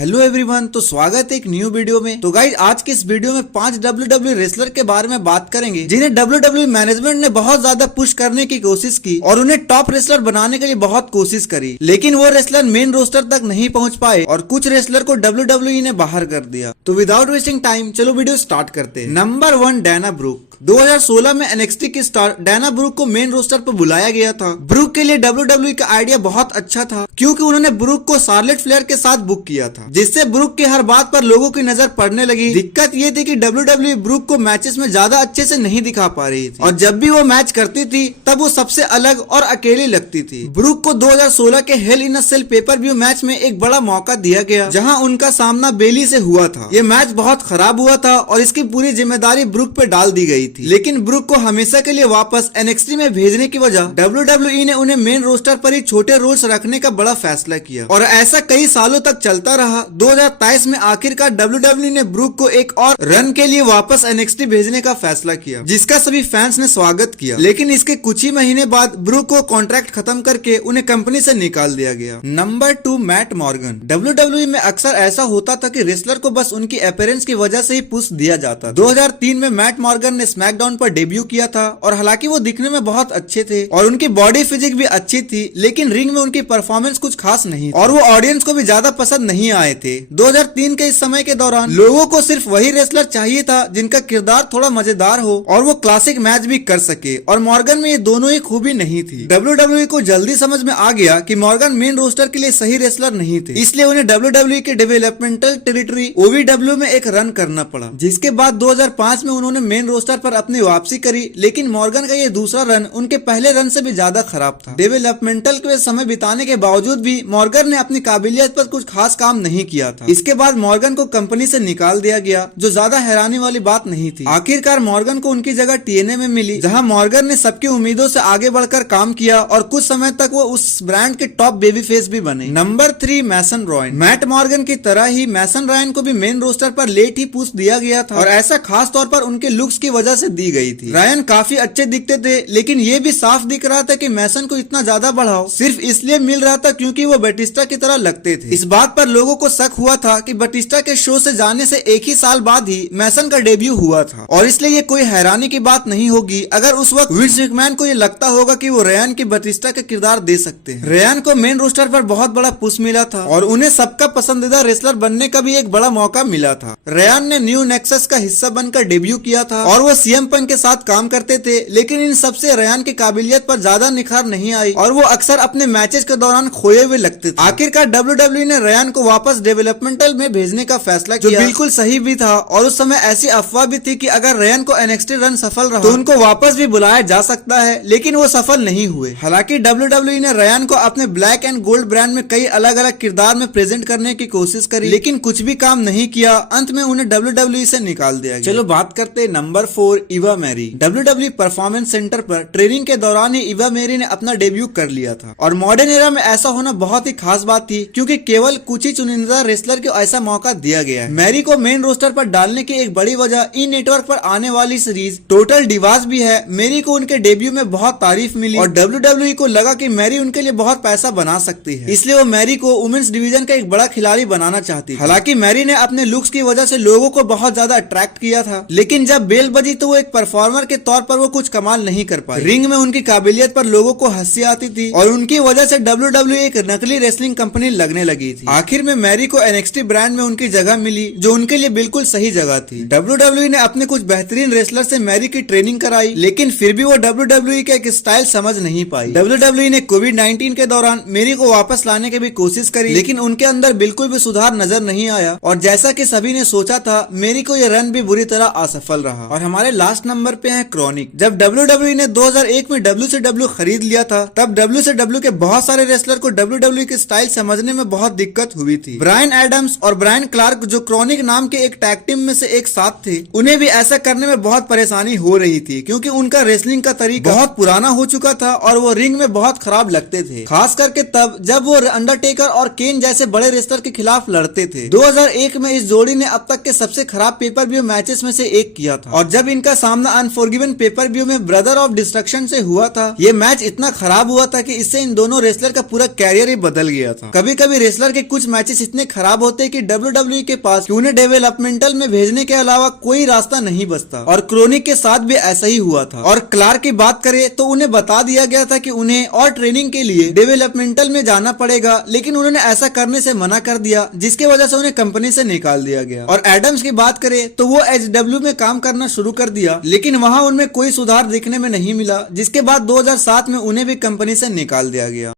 Hello everyone, तो स्वागत है एक न्यू वीडियो में। तो गाइस, आज के इस वीडियो में 5 WWE रेसलर के बारे में बात करेंगे जिन्हें WWE मैनेजमेंट ने बहुत ज्यादा पुश करने की कोशिश की और उन्हें टॉप रेसलर बनाने के लिए बहुत कोशिश करी, लेकिन वो रेसलर मेन रोस्टर तक नहीं पहुंच पाए और कुछ रेसलर को WWE ने बाहर कर दिया। तो विदाउट वेस्टिंग टाइम चलो वीडियो स्टार्ट करते हैं। नंबर 1, डैना ब्रूक। 2016 में NXT की स्टार डैना ब्रूक को मेन रोस्टर पर बुलाया गया था। ब्रूक के लिए WWE का आइडिया बहुत अच्छा था क्योंकि उन्होंने ब्रूक को शार्लेट फ्लेयर के साथ बुक किया था, जिससे ब्रूक की हर बात पर लोगों की नजर पड़ने लगी। दिक्कत ये थी कि WWE ब्रूक को मैचेस में ज्यादा अच्छे से नहीं दिखा पा रही थी और जब भी वो मैच करती थी तब वो सबसे अलग और अकेली लगती थी। ब्रूक को 2016 के हेल इन अ सेल पेपर व्यू मैच में एक बड़ा मौका दिया गया जहां उनका सामना बेली से हुआ था। ये मैच बहुत खराब हुआ था और इसकी पूरी जिम्मेदारी ब्रूक पे डाल दी गई थी, लेकिन ब्रूक को हमेशा के लिए वापस NXT में भेजने की वजह WWE ने उन्हें मेन रोस्टर पर ही छोटे रोल्स रखने का बड़ा फैसला किया और ऐसा कई सालों तक चलता रहा। 2023 में आखिरकार WWE ने ब्रूक को एक और रन के लिए वापस NXT भेजने का फैसला किया, जिसका सभी फैंस ने स्वागत किया। लेकिन इसके कुछ ही महीने बाद ब्रूक को कॉन्ट्रैक्ट खत्म करके उन्हें कंपनी से निकाल दिया गया। Number 2, mat Morgan. WWE में अक्सर ऐसा होता था कि रेसलर को बस उनकी अपीयरेंस की वजह से ही पुश दिया जाता। 2003 में मैट मॉर्गन ने स्मैकडाउन पर डेब्यू किया था और हालांकि वो दिखने में बहुत अच्छे थे और उनकी बॉडी फिजिक भी अच्छी थी, लेकिन रिंग में उनकी परफॉर्मेंस कुछ खास नहीं और वो ऑडियंस को भी ज्यादा पसंद नहीं आए थे। 2003 के इस समय के दौरान लोगों को सिर्फ वही रेसलर चाहिए था जिनका किरदार थोड़ा मजेदार हो और वो क्लासिक मैच भी कर सके, और मॉर्गन में ये दोनों ही खूबी नहीं थी। WWE को जल्दी समझ में आ गया कि मॉर्गन मेन रोस्टर के लिए सही रेसलर नहीं थे, इसलिए उन्हें WWE के डेवलपमेंटल टेरिटरी OVW में एक रन करना पड़ा, जिसके बाद 2005 में उन्होंने मेन रोस्टर पर अपनी वापसी करी। लेकिन मॉर्गन का ये दूसरा रन उनके पहले रन से भी ज्यादा खराब था। डेवलपमेंटल के समय बिताने के बावजूद भी मॉर्गन ने अपनी काबिलियत पर कुछ खास काम नहीं किया था। इसके बाद मॉर्गन को कंपनी से निकाल दिया गया, जो ज्यादा हैरानी वाली बात नहीं थी। आखिरकार मॉर्गन को उनकी जगह TNA में मिली, जहां मॉर्गन ने सबकी उम्मीदों से आगे बढ़कर काम किया और कुछ समय तक वो उस ब्रांड के टॉप बेबी फेस भी बने। नंबर 3, मैसन रॉयन। मैट मॉर्गन की तरह ही मैसन रॉयन को भी मेन रोस्टर पर लेट ही पुश दिया गया था और ऐसा खास तौर पर उनके लुक्स की वजह से दी गई थी। रॉयन काफी अच्छे दिखते थे, लेकिन ये भी साफ दिख रहा था कि मैसन को इतना ज्यादा बढ़ाओ सिर्फ इसलिए मिल रहा था क्योंकि वो बैटिस्टा की तरह लगते थे। इस बात पर लोगों को शक हुआ था कि बैटिस्टा के शो से जाने से एक ही साल बाद ही मैसन का डेब्यू हुआ था, और इसलिए ये कोई हैरानी की बात नहीं होगी अगर उस वक्त विंस मैकमैन को ये लगता होगा कि वो रेयान की बैटिस्टा का किरदार दे सकते हैं। रेयान को मेन रोस्टर पर बहुत बड़ा पुश मिला था और उन्हें सबका पसंदीदा रेसलर बनने का भी एक बड़ा मौका मिला था। रेयान ने न्यू नेक्सस का हिस्सा बनकर डेब्यू किया था और वो CM पंक के साथ काम करते थे, लेकिन इन सबसे रेयान की काबिलियत पर ज्यादा निखार नहीं आई और वो अक्सर अपने मैचेस के दौरान खोए हुए लगते थे। आखिरकार WWE ने रेयान को वापस डेवलपमेंटल में भेजने का फैसला किया, जो बिल्कुल सही भी था, और उस समय ऐसी अफवाह भी थी कि अगर रेयान को NXT रन सफल रहा तो उनको वापस भी बुलाया जा सकता है, लेकिन वो सफल नहीं हुए। हालांकि WWE ने रेयान को अपने ब्लैक एंड गोल्ड ब्रांड में कई अलग अलग किरदार में प्रेजेंट करने की कोशिश करी, लेकिन कुछ भी काम नहीं किया। अंत में उन्हें WWE से निकाल दिया गया। चलो बात करते हैं number 4, Eva Mary. WWE performance centre पर ट्रेनिंग के दौरान ही इवा मैरी ने अपना डेब्यू कर लिया था और मॉडर्न एरा में ऐसा होना बहुत ही खास बात थी क्योंकि केवल कुछ ही चुनिंदा रेसलर को ऐसा मौका दिया गया है। मैरी को मेन रोस्टर पर डालने की एक बड़ी वजह ई नेटवर्क पर आने वाली सीरीज टोटल डिवास भी है। मैरी को उनके डेब्यू में बहुत तारीफ मिली और WWE को लगा कि मैरी उनके लिए बहुत पैसा बना सकती है, इसलिए वो मैरी को वुमेन्स डिवीजन का एक बड़ा खिलाड़ी बनाना चाहती थी। हालांकि मैरी ने अपने लुक्स की वजह से लोगों को बहुत ज्यादा अट्रैक्ट किया था, लेकिन जब बेल बजी तो वो एक परफॉर्मर के तौर पर वो कुछ कमाल नहीं कर पाई। रिंग में उनकी काबिलियत पर लोगों को हंसी आती थी और उनकी वजह से WWE एक नकली रेसलिंग कंपनी लगने लगी थी। आखिर में मैरी को NXT ब्रांड में उनकी जगह मिली, जो उनके लिए बिल्कुल सही जगह थी। WWE ने अपने कुछ बेहतरीन रेसलर से मैरी की ट्रेनिंग कराई, लेकिन फिर भी वो WWE का एक स्टाइल समझ नहीं पाई। WWE ने कोविड-19 के दौरान मैरी को वापस लाने की भी कोशिश करी, लेकिन उनके अंदर बिल्कुल भी सुधार नजर नहीं आया और जैसा कि सभी ने सोचा था, मैरी को यह रन भी बुरी तरह असफल रहा। और हमारे लास्ट नंबर पे है क्रॉनिक। जब WWE ने 2001 में WCW खरीद लिया था, तब WCW के बहुत सारे रेसलर को WWE के स्टाइल समझने में बहुत दिक्कत हुई थी। ब्रायन एडम्स और ब्रायन क्लार्क, जो क्रॉनिक नाम के एक टैग टीम में से एक साथ थे, उन्हें भी ऐसा करने में बहुत परेशानी हो रही थी क्योंकि उनका रेसलिंग का तरीका बहुत पुराना हो चुका था और वो रिंग में बहुत खराब लगते थे, खास करके तब जब वो अंडरटेकर और केन जैसे बड़े रेसलर के खिलाफ लड़ते थे। 2001 में इस जोड़ी ने अब तक के सबसे खराब पेपर व्यू मैचेस में से एक किया था और जब इनका सामना अनफॉरगिवन पेपर व्यू में ब्रदर ऑफ डिस्ट्रक्शन से हुआ था। ये मैच इतना खराब हुआ था कि इससे इन दोनों रेसलर का पूरा कैरियर ही बदल गया था। कभी कभी रेसलर के कुछ मैचेस इतने खराब होते कि WWE के पास उन्हें डेवलपमेंटल में भेजने के अलावा कोई रास्ता नहीं बचता, और क्रोनिक के साथ भी ऐसा ही हुआ था। और क्लार्क की बात करें तो उन्हें बता दिया गया था कि उन्हें और ट्रेनिंग के लिए डेवलपमेंटल में जाना पड़ेगा, लेकिन उन्होंने ऐसा करने से मना कर दिया, जिसकी वजह से उन्हें कंपनी से निकाल दिया गया। और एडम्स की बात करें तो वो HW में काम करना शुरू कर दिया, लेकिन वहां उनमें कोई सुधार देखने में नहीं मिला, जिसके बाद 2007 में उन्हें भी कंपनी से निकाल दिया गया।